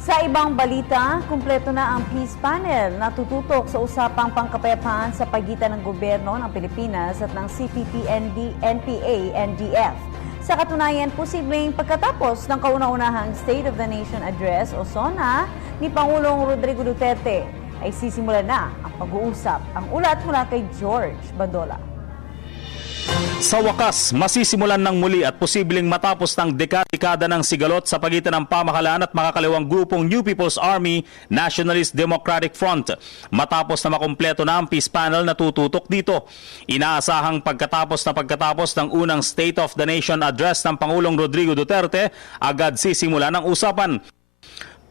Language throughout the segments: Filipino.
Sa ibang balita, kumpleto na ang peace panel na tututok sa usapang pangkapayapaan sa pagitan ng gobyerno ng Pilipinas at ng CPP-ND, NPA, NDF. Sa katunayan, posibleng pagkatapos ng kauna-unahang State of the Nation Address o SONA ni Pangulong Rodrigo Duterte ay sisimula na ang pag-uusap. Ang ulat mula kay George Bandola. Sa wakas, masisimulan ng muli at posibleng matapos ng dekada ng sigalot sa pagitan ng pamahalaan at makakaliwang grupong New People's Army Nationalist Democratic Front. Matapos na makumpleto na ang peace panel na tututok dito. Inaasahang pagkatapos ng unang State of the Nation Address ng Pangulong Rodrigo Duterte, agad sisimula ng usapan.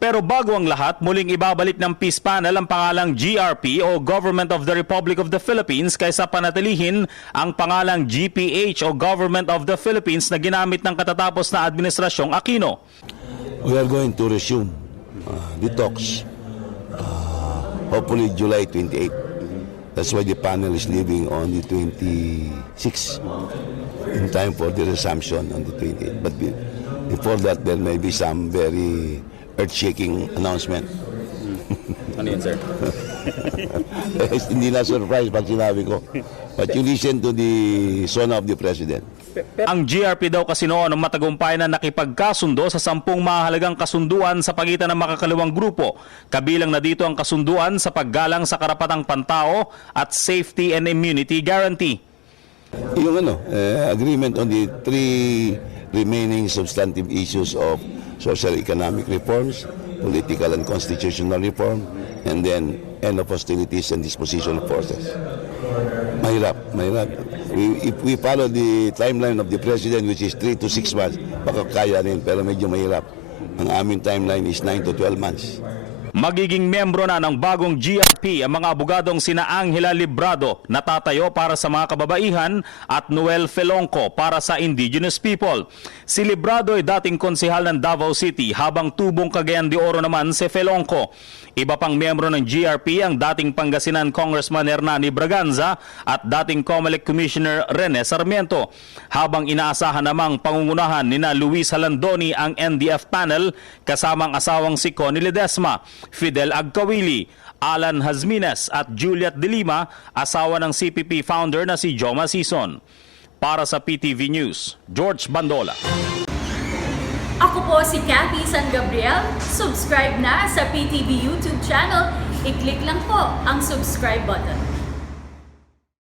Pero bago ang lahat, muling ibabalik ng peace panel ang pangalang GRP o Government of the Republic of the Philippines kaysa panatilihin ang pangalang GPH o Government of the Philippines na ginamit ng katatapos na Administrasyong Aquino. We are going to resume the talks hopefully July 28. That's why the panel is leaving on the 26th in time for the resumption on the 28th. But before that, there may be some very earth-shaking announcement. Ano yun, sir? Hindi na surprise pag sinabi ko. But you listen to the son of the president. Ang GRP daw kasi noon ang matagumpay na nakipagkasundo sa 10 mahalagang kasunduan sa pagitan ng makakaliwang grupo. Kabilang na dito ang kasunduan sa paggalang sa karapatang pantao at safety and immunity guarantee. Yung agreement on the 3 remaining substantive issues of social economic reforms, political and constitutional reform, and then end of hostilities and disposition of forces. Mahirap. If we follow the timeline of the President, which is 3 to 6 months, baka kaya rin, pero medyo mahirap. Ang aming timeline is 9 to 12 months. Magiging membro na ng bagong GRP ang mga abogadong sina Angela Librado na tatayo para sa mga kababaihan at Noel Felonco para sa indigenous people. Si Librado ay dating konsehal ng Davao City habang tubong Cagayan de Oro naman si Felonco. Iba pang miyembro ng GRP ang dating Pangasinan Congressman Hernani Braganza at dating COMELEC Commissioner Rene Sarmiento. Habang inaasahan namang pangungunahan nina Luis Halandoni ang NDF panel kasamang asawang si Connie Ledesma, Fidel Agkawili, Alan Hazmines at Juliet De Lima, asawa ng CPP founder na si Joma Sison. Para sa PTV News, George Bandola. Ako po si Cathy San Gabriel. Subscribe na sa PTV YouTube channel. I-click lang po ang subscribe button.